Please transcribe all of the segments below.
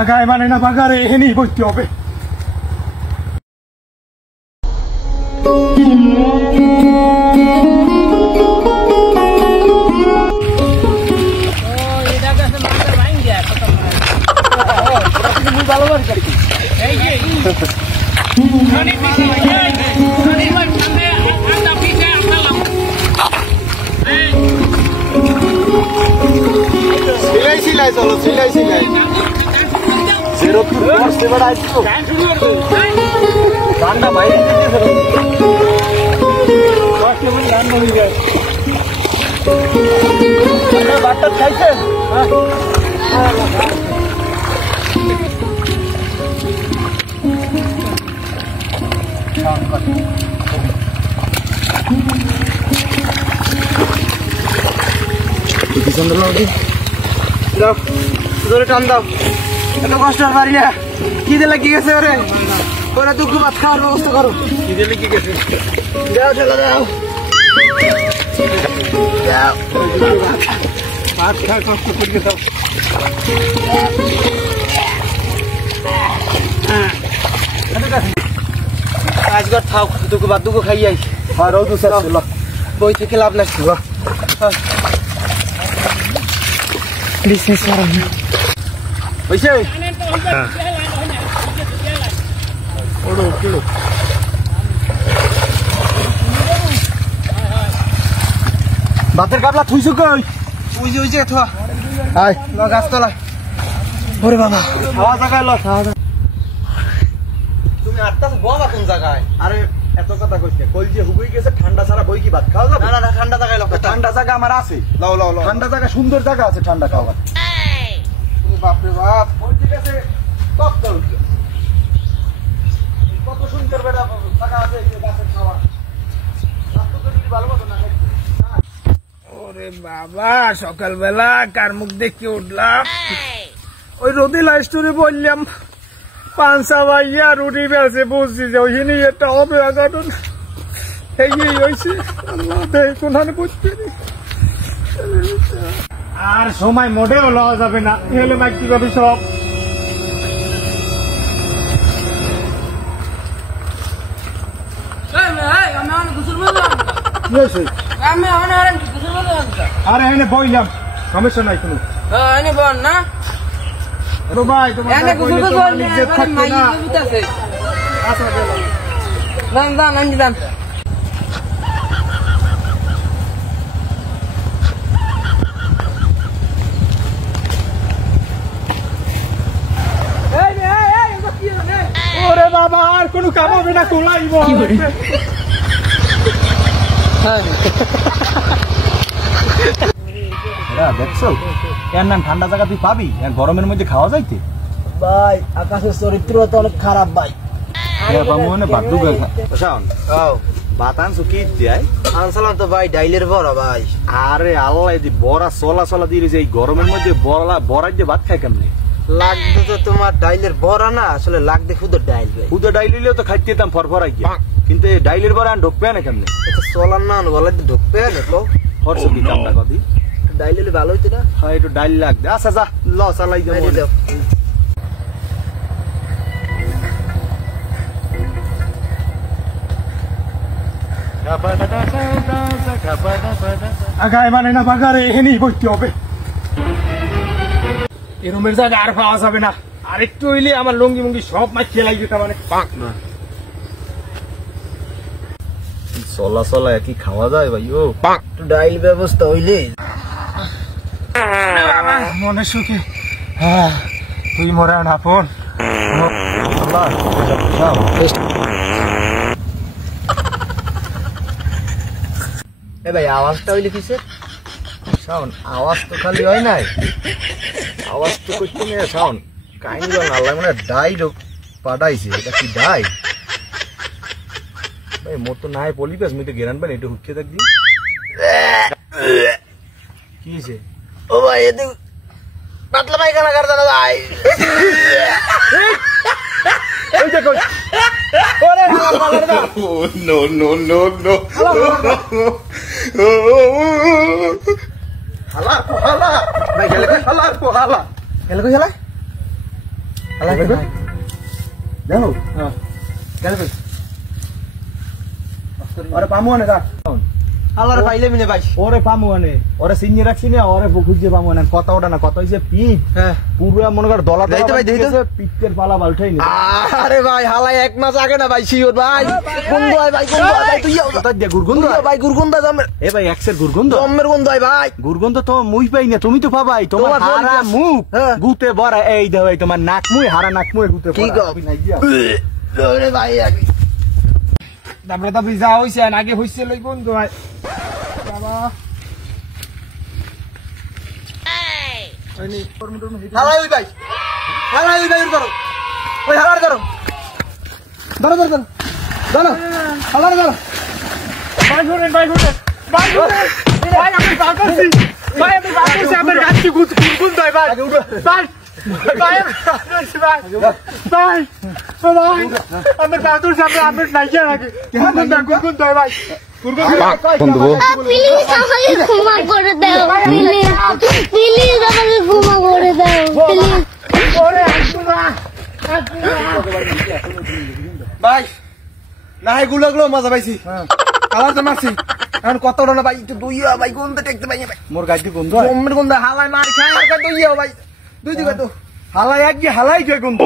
আগায় মানে না বাগারে এখানেই বসতে হবে। ঠান্ডা বাইরে বাটটা খাইছেন টান দাও। এত কষ্ট পারি না, কি দিলে কি গেছে ওরে ওরা দুঃখ ভাত খাওয়ার ব্যবস্থা করো। কি দিলে কি গেছে দাও চলে দাও ভাত খাওয়ার কষ্ট করে দাও। আজকাল থাও দুঃখ ভাত দুঃখ খাই আই আর রোদ বই থেকে লাভ লাগছে বিজনেস করা হয়েছে। ভাতের কাপলা থুইছো কই ওইছে থা আয় গাছতলায়। ওরে বাবা খাওয়া জায়গায় তুমি আটটাছে বাবা কোন জায়গায়? আরে এত কথা কইছে কই যে হুবই গেছে ঠান্ডা ছাড়া বই কি ভাত খাওয়া যাবে? না ঠান্ডা জায়গায় ঠান্ডা জায়গা আমার আছে। লাও ঠান্ডা জায়গা সুন্দর জায়গা আছে ঠান্ডা খাওয়া। বাপরে বাপ ওই গেছে কত সুন্দর বেড়া জায়গা আছে গাছের খাওয়া। ভালো মতো না ওরে বাবা সকালবেলা কার মুখ দেখে উঠলাম ওই রোদিলা স্টোরে বললাম পাঁচা ভাইয়া রুটি বেছে বুঝছি যে ওইখানে একটা হবে ঘটন এই হয়েছে কোনখানে বুঝতে আর সময় মোটেও লওয়া যাবে না এলে মাইক কিভাবে সব আরে এনে বইলাম সমস্যা নাই কোনো বল না ভাই তোমার ওরে বাবা আর কোনো কাম হবে না তোলাইব দেখছো এর নাম ঠান্ডা জায়গা তুই পাবি গরমের মধ্যে খাওয়া যাইতে ভাই আকাশের চরিত্র তো অনেক খারাপ ভাই ভাত আনছো কি আনসালাম তো ভাই ডাইলের বড়া ভাই। আরে আল্লাহ বড়া চলা দিয়ে এই গরমের মধ্যে বড়া দিয়ে ভাত খায় কেমনি লাগতো তো তোমার ডাইলের বড়া না আসলে লাগতে খুদের ডাইল খুদের ডাইল নিলেও তো খাইতে যেতাম ফরফরাই গিয়া কিন্তু এই ডাইলের বড়া ঢুকবে না কেমনি চলার না বলে ঢুকবে না তো খরচ কি কামটা কদি ডাইল ভালো হইতো না হ্যাঁ একটু ডাইল লাগবে আচ্ছা যা ল চালাই যাও আগায় মানে না বাগারে এখানেই বসতে হবে এরমের জায়গা আর পাওয়া যাবে না আর একটু হইলে আমার লঙ্গি মুঙ্গি সব মাছ খেলাই যেতাম মানে পাক না চলা একই খাওয়া যায় ভাই ও পাক ডাইল ব্যবস্থা হইলে মনে সুখে হ্যাঁ তুই মরা না ফোন এ ভাই আওয়াজটা হইলে কিসের শাওন আওয়াজ তো খালি হয় নাই আওয়াজ তো করতে নেই শাওন কাহিনী আল্লাহ মানে ডাই পাঠাইছে এটা কি ডাই ভাই মোর তো নাই বলি পাস মুই তো গেরান পান একটু হুকিয়ে থাকবি কি হয়েছে ও ভাই এদিক পাতলা পায়খানা করতে না ভাই এই দেখো ওরে নো নো নো নো হালা ভাই গেলে কই হালা গেলে কই হালা দেখো ওরে পামু আনে রাখ আল্লাহর পাইলে মিনে ভাই ওরে পামু আনে ওরে সিনি রাখছি না ওরে খুঁজে পামু আনে কথা ওটা না কথা হইছে পিঠ হ্যাঁ পুরো মনে কর দলা দেই তো ভাই, দেই তো। পিঠের পালা বালঠাই না আরে ভাই হালাই 1 মাস আগে না ভাই শিওর ভাই গন্ধ হয় ভাই গন্ধ হয় ভাই তুই কথা দিয়ে গুরগুন্দ ভাই গুরগন্ধ জমের এ ভাই এক্সের গুরগুন্দ জমের গন্ধ হয় ভাই গুরগুন্দ তো মুই পাই না তুমি তো পাবাই তোমার তোমার হারা শরীর- মুখ হ্যাঁ। গুতে ভরা এই দে ভাই তোমার নাক মুই হারা নাক মুই গুতে কি ভরা গো? তুমি নাই দিয়া ওরে ভাই আগে তারপরে তো যা হইছে আগে হইছে লই বন্ধু ভাই বাবা হালাই ওই ভাই হালাই ওই ভাই ওর করো ওই হালার করো ধরো ধরো ধরো ধরো হালার করো ভাই শুনেন ভাই শুনেন ভাই শুনেন ভাই আমি বাগাছি ভাই আমি বাগাছি আমার গাছটি গুন ভাই ভাই ভাই ভাই ভাই ভাই ভাই আমার বাগাছি সামনে আমি নাইয়া লাগে গুন ভাই প্লিজ আমাকে ক্ষমা করে দাও প্লিজ প্লিজ আমাকে ক্ষমা করে দাও প্লিজ ওরে আসুনা ভাই না হয় গুলো মজা পাইছি হালার তো মারছি এখন কত না ভাই একটু দুইয়া ভাই গন্ধ দেখতে পাই ভাই মোর গাড়ি গন্ধ জমের গন্ধ হালাই মার খায় আর কত দুইয়া ভাই দুই দিকে তো হালাই এক গিয়ে হালাই জয় গন্ধ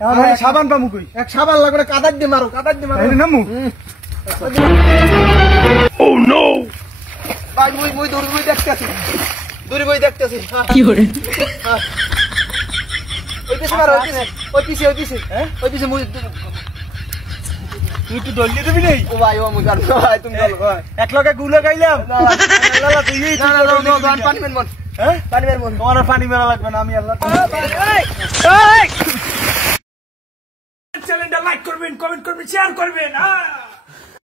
এখন ভাই সাবান পামু কই এক সাবান লাগবে কাদার দিয়ে মারো এই নামু ভাই মুই দূর বই দেখতেছি দূরে বই দেখতেছি কি করে ওই পিছে মারো ওই পিছে হ্যাঁ ওই পিছে মুই তুই তো দলিয়ে দিবি নেই ও ভাই ও মুই জানো ভাই তুমি চলো ভাই এক লগে গুলো গাইলাম আল্লাহ তুই না না না গান পানি মেন মন হ্যাঁ পানি মেন মন তোমার আর পানি মেলা লাগবে না আমি আল্লাহ চ্যানেলটা লাইক করবেন কমেন্ট করবেন শেয়ার করবেন